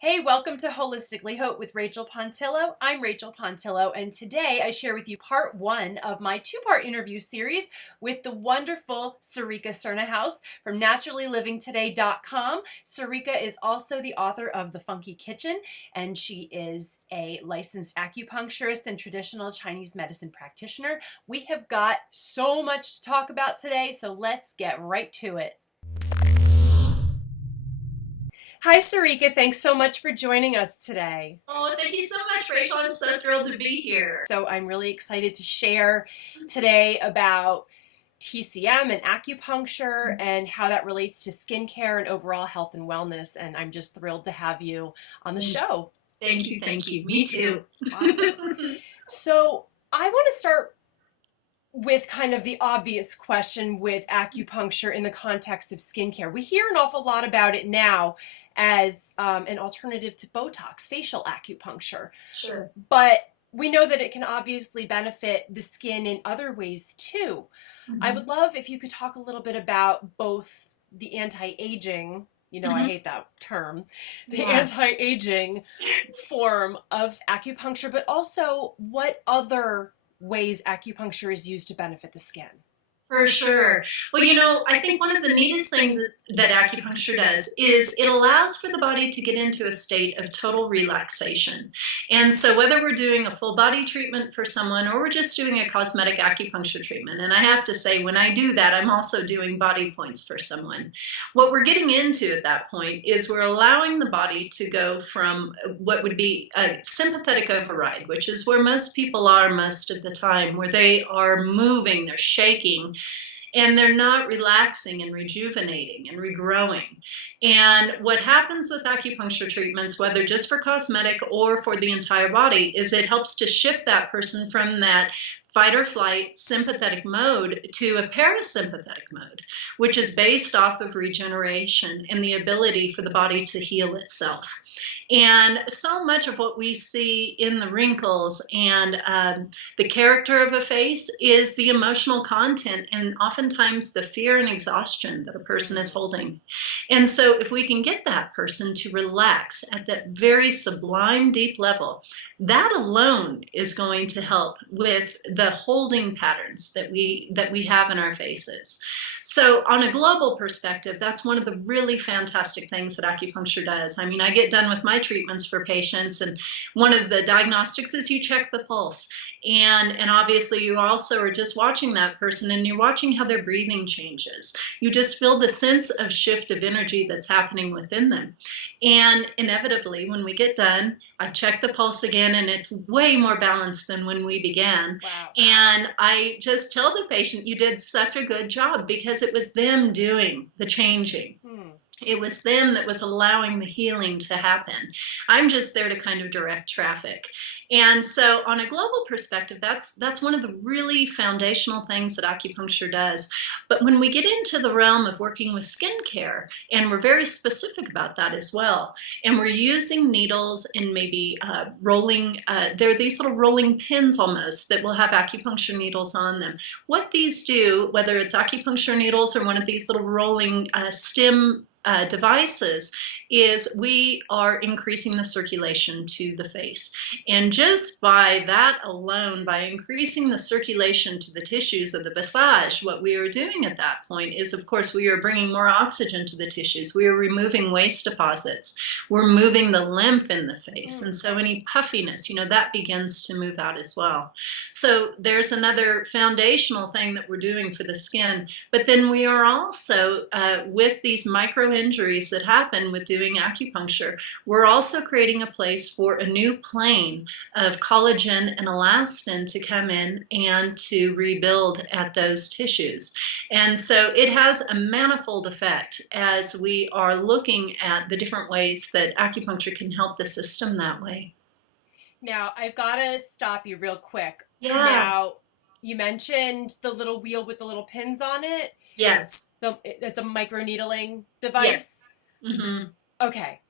Hey, welcome to Holistically Hope with Rachel Pontillo. I'm Rachel Pontillo, and today I share with you part one of my two-part interview series with the wonderful Sarika Cernahouse from naturallylivingtoday.com. Sarika is also the author of The Funky Kitchen, and she is a licensed acupuncturist and traditional Chinese medicine practitioner. We have got so much to talk about today, so let's get right to it. Hi, Sarika. Thanks so much for joining us today. Oh, thank you so much, Rachel. I'm so thrilled to be here. So I'm really excited to share today about TCM and acupuncture and how that relates to skincare and overall health and wellness. And I'm just thrilled to have you on the show. Thank you, thank you. Me too. Awesome. So I want to start with kind of the obvious question with acupuncture in the context of skincare. We hear an awful lot about it now as an alternative to Botox, facial acupuncture. Sure. But we know that it can obviously benefit the skin in other ways too. I would love if you could talk a little bit about both the anti-aging, I hate that term, the anti-aging form of acupuncture, but also what other ways acupuncture is used to benefit the skin. For sure. Well, I think one of the neatest things that acupuncture does is it allows for the body to get into a state of total relaxation. And so whether we're doing a full body treatment for someone or we're just doing a cosmetic acupuncture treatment, and I have to say when I do that, I'm also doing body points for someone. What we're getting into at that point is we're allowing the body to go from what would be a sympathetic override, which is where most people are most of the time, where they are moving, they're shaking, and they're not relaxing and rejuvenating and regrowing. And what happens with acupuncture treatments, whether just for cosmetic or for the entire body, is it helps to shift that person from that fight or flight sympathetic mode to a parasympathetic mode, which is based off of regeneration and the ability for the body to heal itself. And so much of what we see in the wrinkles and the character of a face is the emotional content and oftentimes the fear and exhaustion that a person is holding. And so if we can get that person to relax at that very sublime, deep level, that alone is going to help with the holding patterns that we have in our faces. So on a global perspective, that's one of the really fantastic things that acupuncture does. I mean, I get done with my treatments for patients, and one of the diagnostics is you check the pulse. And obviously you also are just watching that person and you're watching how their breathing changes. You just feel the sense of shift of energy that's happening within them. And inevitably, when we get done, I check the pulse again and it's way more balanced than when we began. Wow. And I just tell the patient, you did such a good job because it was them doing the changing. It was them that was allowing the healing to happen. I'm just there to kind of direct traffic. And so on a global perspective, that's one of the really foundational things that acupuncture does. But when we get into the realm of working with skincare, and we're very specific about that as well, and we're using needles and maybe rolling, there are these little rolling pins almost that will have acupuncture needles on them. What these do, whether it's acupuncture needles or one of these little rolling stem devices, is we are increasing the circulation to the face. And just by that alone, by increasing the circulation to the tissues of the visage, what we are doing at that point is, of course, we are bringing more oxygen to the tissues. We are removing waste deposits. We're moving the lymph in the face. And so any puffiness, that begins to move out as well. So there's another foundational thing that we're doing for the skin. But then we are also, with these micro injuries that happen with doing acupuncture, we're also creating a place for a new plane of collagen and elastin to come in and to rebuild at those tissues. And so it has a manifold effect as we are looking at the different ways that acupuncture can help the system that way. Now, I've got to stop you real quick. Yeah. Now, you mentioned the little wheel with the little pins on it. Yes. It's a microneedling device? Yes. Okay.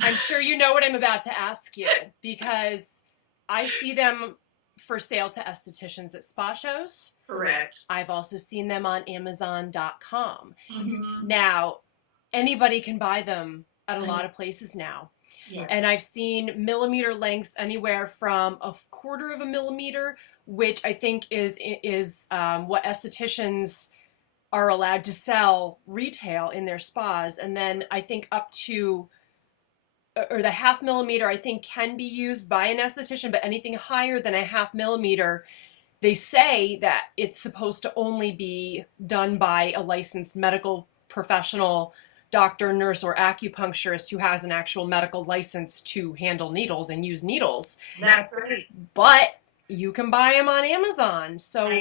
I'm sure you know what I'm about to ask you because I see them for sale to estheticians at spa shows. Correct. I've also seen them on Amazon.com. Now, anybody can buy them at a lot of places now. Yes. And I've seen millimeter lengths anywhere from a quarter of a millimeter, which I think is what estheticians are allowed to sell retail in their spas. And then I think up to, or the half millimeter, I think can be used by an esthetician, but anything higher than a half millimeter, they say that it's supposed to only be done by a licensed medical professional, doctor, nurse, or acupuncturist who has an actual medical license to handle needles and use needles. That's right. But you can buy them on Amazon. So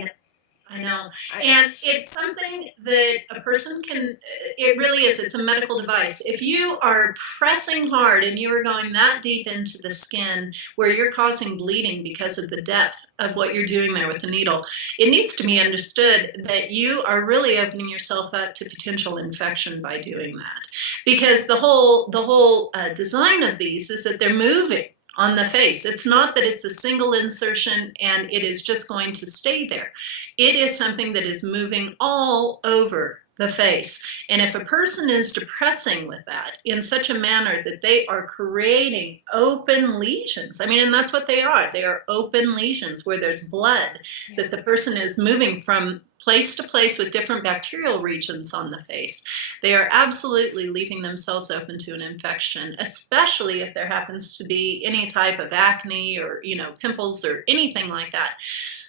I know. And it's something that a person can, it really is, it's a medical device. If you are pressing hard and you are going that deep into the skin where you're causing bleeding because of the depth of what you're doing there with the needle, it needs to be understood that you are really opening yourself up to potential infection by doing that. Because the whole design of these is that they're moving on the face. It's not that it's a single insertion and it is just going to stay there. It is something that is moving all over the face. And if a person is depressing with that in such a manner that they are creating open lesions, I mean, and that's what they are. They are open lesions where there's blood that the person is moving from place to place with different bacterial regions on the face. They are absolutely leaving themselves open to an infection, especially if there happens to be any type of acne or, pimples or anything like that.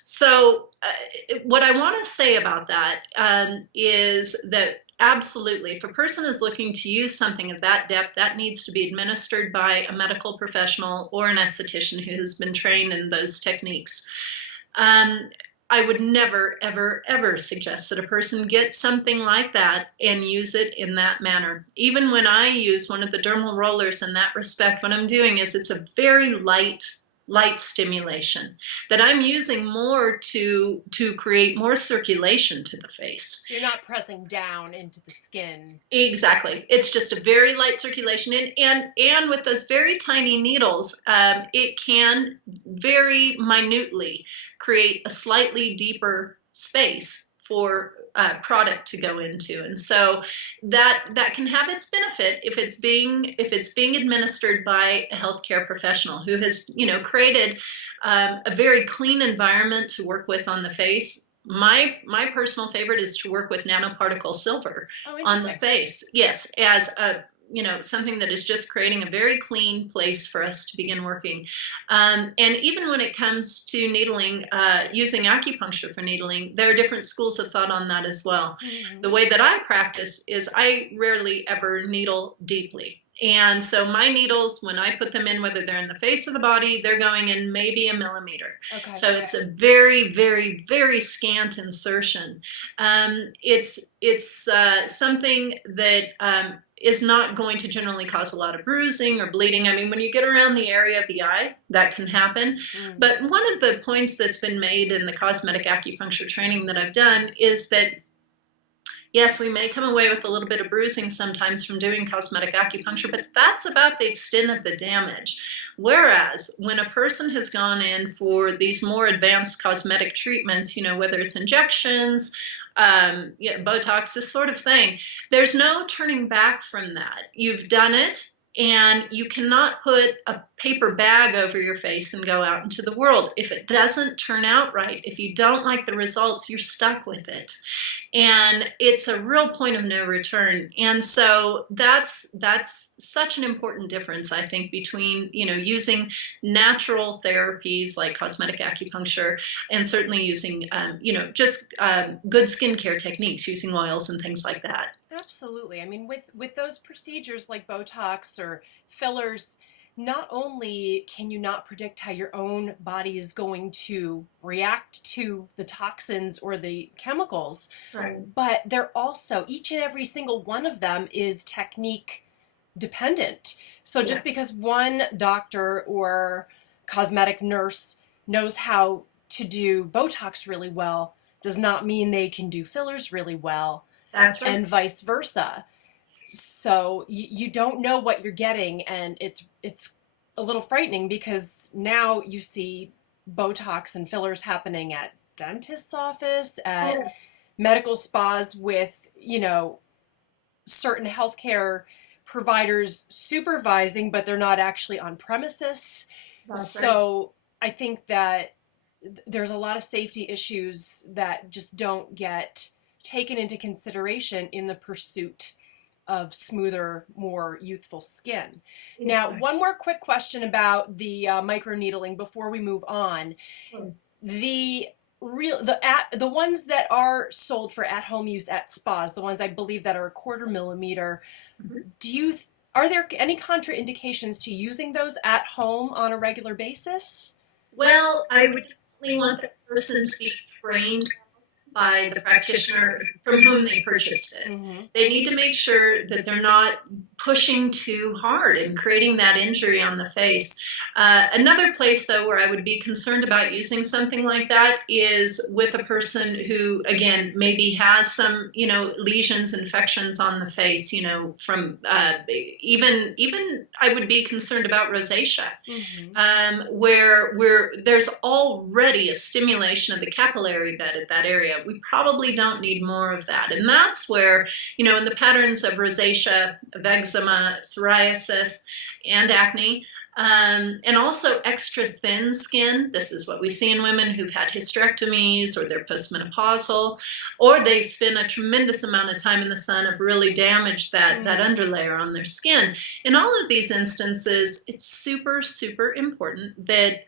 So what I want to say about that is that absolutely, if a person is looking to use something of that depth, that needs to be administered by a medical professional or an esthetician who has been trained in those techniques. I would never, ever, ever suggest that a person get something like that and use it in that manner. Even when I use one of the dermal rollers in that respect, what I'm doing is it's a very light stimulation that I'm using more to create more circulation to the face. So you're not pressing down into the skin. Exactly. It's just a very light circulation, and with those very tiny needles, it can very minutely create a slightly deeper space for product to go into, and so that can have its benefit if it's being administered by a healthcare professional who has created a very clean environment to work with on the face. My personal favorite is to work with nanoparticle silver on the face. Yes, as a something that is just creating a very clean place for us to begin working. And even when it comes to needling, using acupuncture for needling, there are different schools of thought on that as well. Mm-hmm. The way that I practice is I rarely ever needle deeply. And so my needles, when I put them in, whether they're in the face of the body, they're going in maybe a millimeter. Okay. So it's a very, very, very scant insertion. It's something that is not going to generally cause a lot of bruising or bleeding. I mean, when you get around the area of the eye, that can happen. Mm. But one of the points that's been made in the cosmetic acupuncture training that I've done is that yes, we may come away with a little bit of bruising sometimes from doing cosmetic acupuncture, but that's about the extent of the damage. Whereas when a person has gone in for these more advanced cosmetic treatments, whether it's injections, Botox, this sort of thing, there's no turning back from that. You've done it, and you cannot put a paper bag over your face and go out into the world. If it doesn't turn out right, if you don't like the results, you're stuck with it. And it's a real point of no return. And so that's such an important difference, I think, between, using natural therapies like cosmetic acupuncture and certainly using, just good skincare techniques, using oils and things like that. Absolutely. I mean, with those procedures like Botox or fillers, not only can you not predict how your own body is going to react to the toxins or the chemicals, right, but they're also, each and every single one of them is technique dependent. So just because one doctor or cosmetic nurse knows how to do Botox really well does not mean they can do fillers really well. That's right. And vice versa. So you don't know what you're getting, and it's a little frightening because now you see Botox and fillers happening at dentist's office, at medical spas with, certain healthcare providers supervising, but they're not actually on premises. That's right. So I think that there's a lot of safety issues that just don't get taken into consideration in the pursuit of smoother, more youthful skin. Now, Exactly. one more quick question about the microneedling before we move on. Yes. The ones that are sold for at-home use at spas, the ones I believe that are 1/4 millimeter, Mhm. are there any contraindications to using those at home on a regular basis? Well, I would definitely want the person to be trained by the practitioner from whom they purchased it. Mm-hmm. They need to make sure that they're not pushing too hard and creating that injury on the face. Another place, though, where I would be concerned about using something like that is with a person who, again, maybe has some, lesions, infections on the face, from even I would be concerned about rosacea, where there's already a stimulation of the capillary bed at that area. We probably don't need more of that. And that's where, in the patterns of rosacea, of eczema, psoriasis, and acne, and also extra thin skin. This is what we see in women who've had hysterectomies or they're postmenopausal, or they've spent a tremendous amount of time in the sun, have really damaged that underlayer on their skin. In all of these instances, it's super, super important that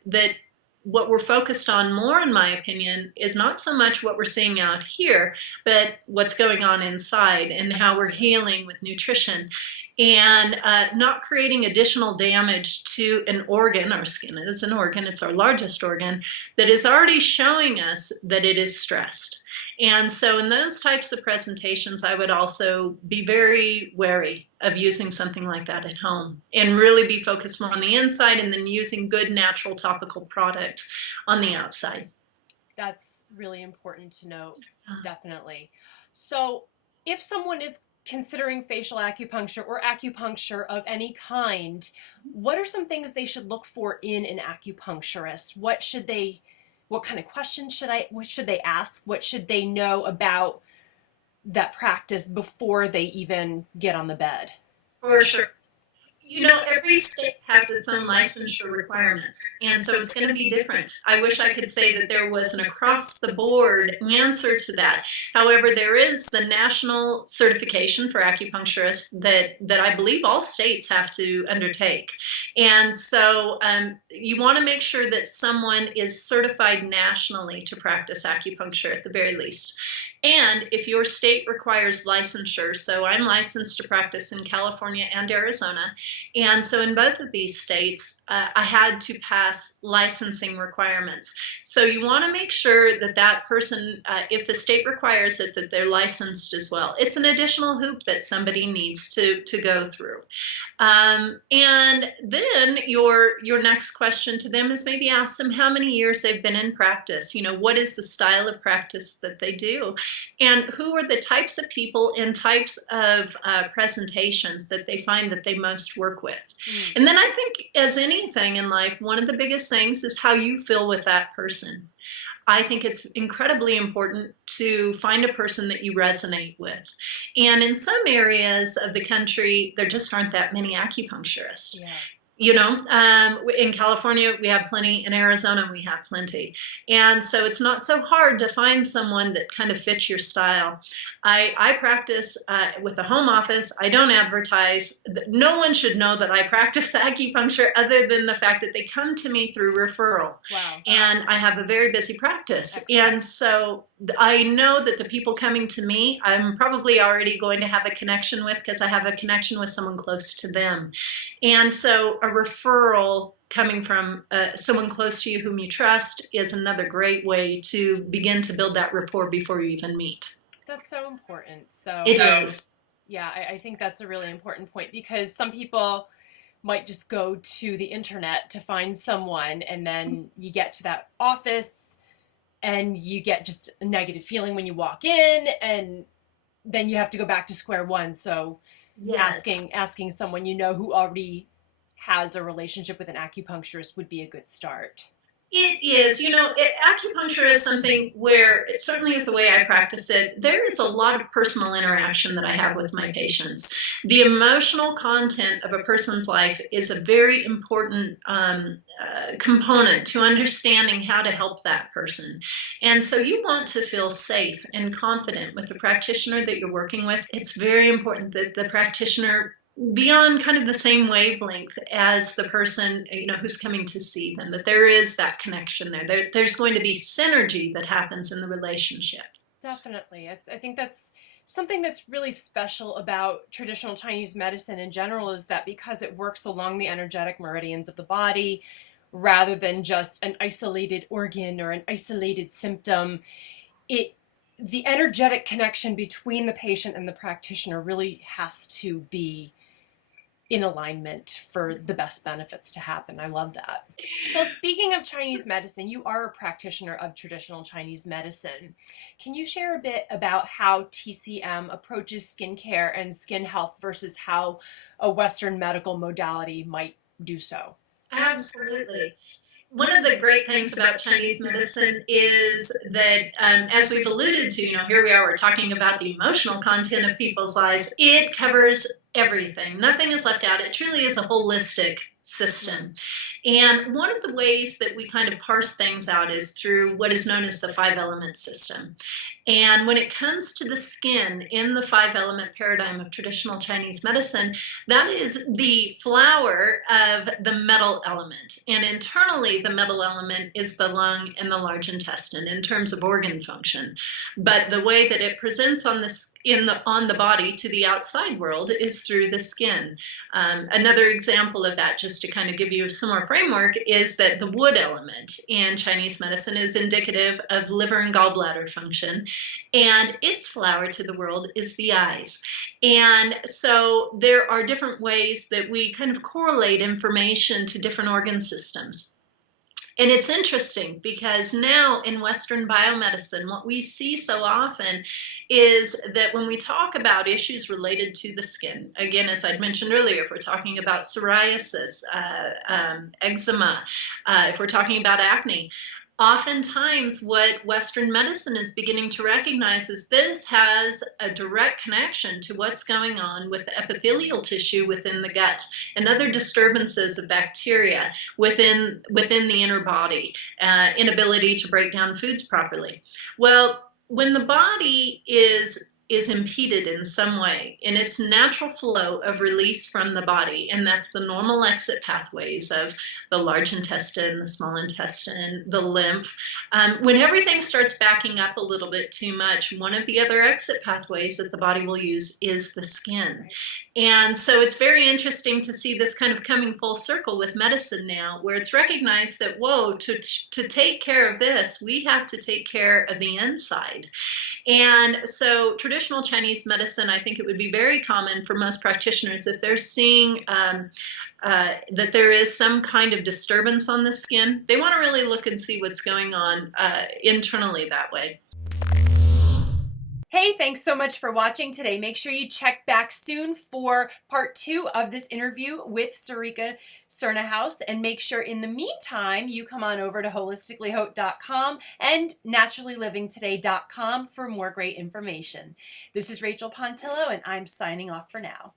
what we're focused on more, in my opinion, is not so much what we're seeing out here, but what's going on inside and how we're healing with nutrition and not creating additional damage to an organ. Our skin is an organ, it's our largest organ, that is already showing us that it is stressed. And so in those types of presentations, I would also be very wary of using something like that at home and really be focused more on the inside and then using good natural topical product on the outside. That's really important to note, definitely. So if someone is considering facial acupuncture or acupuncture of any kind, what are some things they should look for in an acupuncturist? What kind of questions should they ask? What should they know about that practice before they even get on the bed? For sure. Every state has its own licensure requirements, and so it's going to be different. I wish I could say that there was an across-the-board answer to that. However, there is the national certification for acupuncturists that I believe all states have to undertake. And so you want to make sure that someone is certified nationally to practice acupuncture at the very least. And if your state requires licensure, so I'm licensed to practice in California and Arizona, and so in both of these states, I had to pass licensing requirements. So you want to make sure that that person, if the state requires it, that they're licensed as well. It's an additional hoop that somebody needs to go through. And then your next question to them is maybe ask them how many years they've been in practice. What is the style of practice that they do? And who are the types of people and types of presentations that they find that they most work with? And then I think, as anything in life, one of the biggest things is how you feel with that person. I think it's incredibly important to find a person that you resonate with. And in some areas of the country, there just aren't that many acupuncturists. Yeah. In California, we have plenty. In Arizona, we have plenty. And so it's not so hard to find someone that kind of fits your style. I practice with a home office. I don't advertise. No one should know that I practice acupuncture other than the fact that they come to me through referral. Wow. And I have a very busy practice. Excellent. And so I know that the people coming to me, I'm probably already going to have a connection with because I have a connection with someone close to them. And so a referral coming from someone close to you whom you trust is another great way to begin to build that rapport before you even meet. That's so important. So It is. Yeah, I think that's a really important point because some people might just go to the internet to find someone, and then you get to that office and you get just a negative feeling when you walk in, and then you have to go back to square one. So Yes. asking someone who already has a relationship with an acupuncturist would be a good start. It is, acupuncture is something where, it certainly is the way I practice it, there is a lot of personal interaction that I have with my patients. The emotional content of a person's life is a very important component to understanding how to help that person. And so you want to feel safe and confident with the practitioner that you're working with. It's very important that the practitioner be on kind of the same wavelength as the person who's coming to see them, that there is that connection there's going to be synergy that happens in the relationship. Definitely. I think that's something that's really special about traditional Chinese medicine in general, is that because it works along the energetic meridians of the body rather than just an isolated organ or an isolated symptom, it the energetic connection between the patient and the practitioner really has to be in alignment for the best benefits to happen. I love that. So, speaking of Chinese medicine, you are a practitioner of traditional Chinese medicine. Can you share a bit about how TCM approaches skincare and skin health versus how a Western medical modality might do so? Absolutely. One of the great things about Chinese medicine is that, as we've alluded to, here we are, we're talking about the emotional content of people's lives. It covers everything. Nothing is left out. It truly is a holistic system. And one of the ways that we kind of parse things out is through what is known as the five element system. And when it comes to the skin in the five element paradigm of traditional Chinese medicine, that is the flower of the metal element. And internally, the metal element is the lung and the large intestine in terms of organ function. But the way that it presents on the body to the outside world is through the skin. Another example of that, just to kind of give you some more framework, is that the wood element in Chinese medicine is indicative of liver and gallbladder function, and its flower to the world is the eyes. And so there are different ways that we kind of correlate information to different organ systems. And it's interesting because now in Western biomedicine, what we see so often is that when we talk about issues related to the skin, again, as I'd mentioned earlier, if we're talking about psoriasis, eczema, if we're talking about acne, oftentimes what Western medicine is beginning to recognize is this has a direct connection to what's going on with the epithelial tissue within the gut and other disturbances of bacteria within the inner body, inability to break down foods properly. Well, when the body is impeded in some way in its natural flow of release from the body, and that's the normal exit pathways of the large intestine, the small intestine, the lymph. When everything starts backing up a little bit too much, one of the other exit pathways that the body will use is the skin. And so it's very interesting to see this kind of coming full circle with medicine now, where it's recognized that, whoa, to take care of this, we have to take care of the inside. And so traditional Chinese medicine, I think it would be very common for most practitioners if they're seeing that there is some kind of disturbance on the skin, they want to really look and see what's going on internally that way. Hey, thanks so much for watching today. Make sure you check back soon for part 2 of this interview with Sarika Cernahouse. And make sure in the meantime, you come on over to holisticallyhope.com and naturallylivingtoday.com for more great information. This is Rachel Pontillo, and I'm signing off for now.